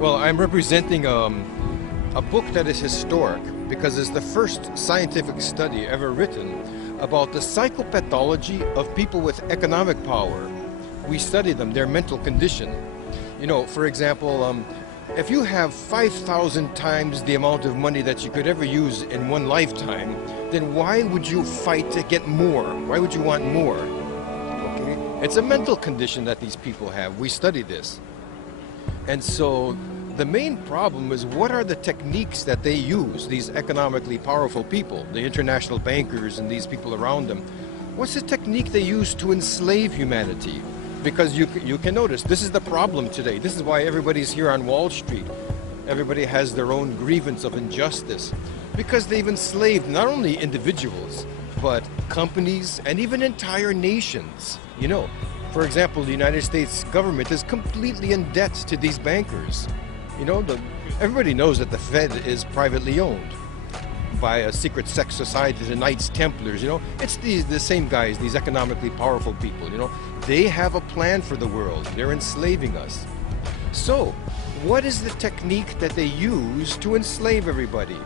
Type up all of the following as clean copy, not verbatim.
Well, I'm representing a book that is historic because it's the first scientific study ever written about the psychopathology of people with economic power. We study them, their mental condition. You know, for example, if you have 5,000 times the amount of money that you could ever use in one lifetime, then why would you fight to get more? Why would you want more? Okay? It's a mental condition that these people have. We study this. And so the main problem is, what are the techniques that they use, these economically powerful people, the international bankers and these people around them? What's the technique they use to enslave humanity? Because you can notice, this is the problem today. This is why everybody's here on Wall Street. Everybody has their own grievance of injustice. Because they've enslaved not only individuals, but companies and even entire nations. You know, for example, the United States government is completely in debt to these bankers. You know, everybody knows that the Fed is privately owned by a secret sex society, the Knights Templars. You know, it's the same guys, these economically powerful people. You know, they have a plan for the world. They're enslaving us. So, what is the technique that they use to enslave everybody?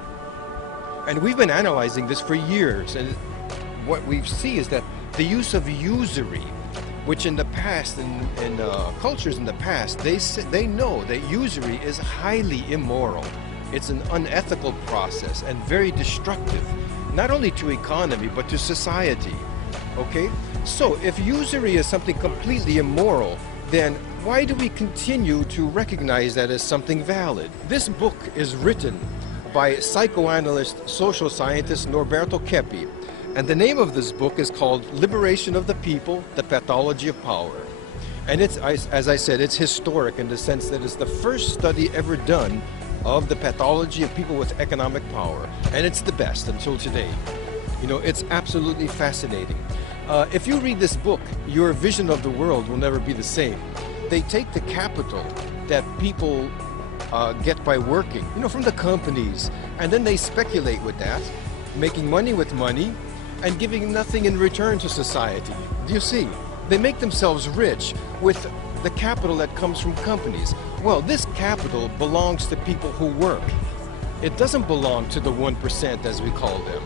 And we've been analyzing this for years, and what we see is that the use of usury, which in the past, in cultures in the past, they know that usury is highly immoral. It's an unethical process and very destructive, not only to economy, but to society. Okay? So if usury is something completely immoral, then why do we continue to recognize that as something valid? This book is written by psychoanalyst, social scientist Norberto Keppe. And the name of this book is called Liberation of the People, The Pathology of Power. And it's, as I said, it's historic in the sense that it's the first study ever done of the pathology of people with economic power. And it's the best until today. You know, it's absolutely fascinating. If you read this book, your vision of the world will never be the same. They take the capital that people get by working, you know, from the companies, and then they speculate with that, making money with money, and giving nothing in return to society. Do you see? They make themselves rich with the capital that comes from companies. Well, this capital belongs to people who work. It doesn't belong to the 1%, as we call them.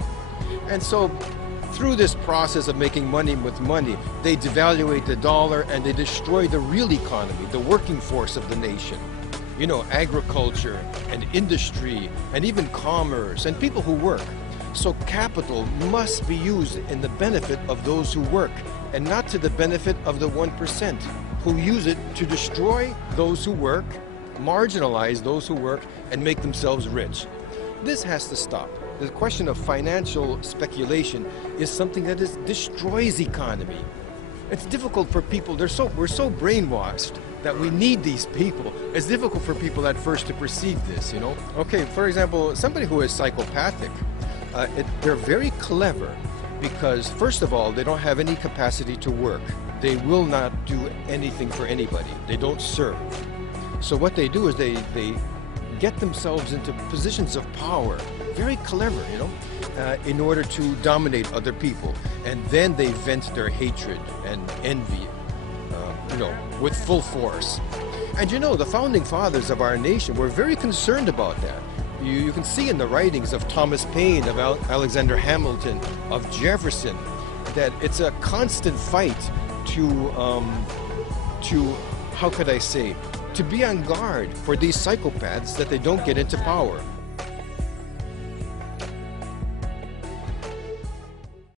And so, through this process of making money with money, they devaluate the dollar and they destroy the real economy, the working force of the nation. You know, agriculture and industry and even commerce and people who work. So capital must be used in the benefit of those who work and not to the benefit of the 1% who use it to destroy those who work, marginalize those who work, and make themselves rich. This has to stop. The question of financial speculation is something that destroys economy. It's difficult for people, we're so brainwashed that we need these people. It's difficult for people at first to perceive this, you know? Okay, for example, somebody who is psychopathic, they're very clever because, first of all, they don't have any capacity to work. They will not do anything for anybody. They don't serve. So what they do is they get themselves into positions of power, very clever, you know, in order to dominate other people. And then they vent their hatred and envy, you know, with full force. And you know, the founding fathers of our nation were very concerned about that. You can see in the writings of Thomas Paine, of Alexander Hamilton, of Jefferson, that it's a constant fight to how could I say, to be on guard for these psychopaths that they don't get into power.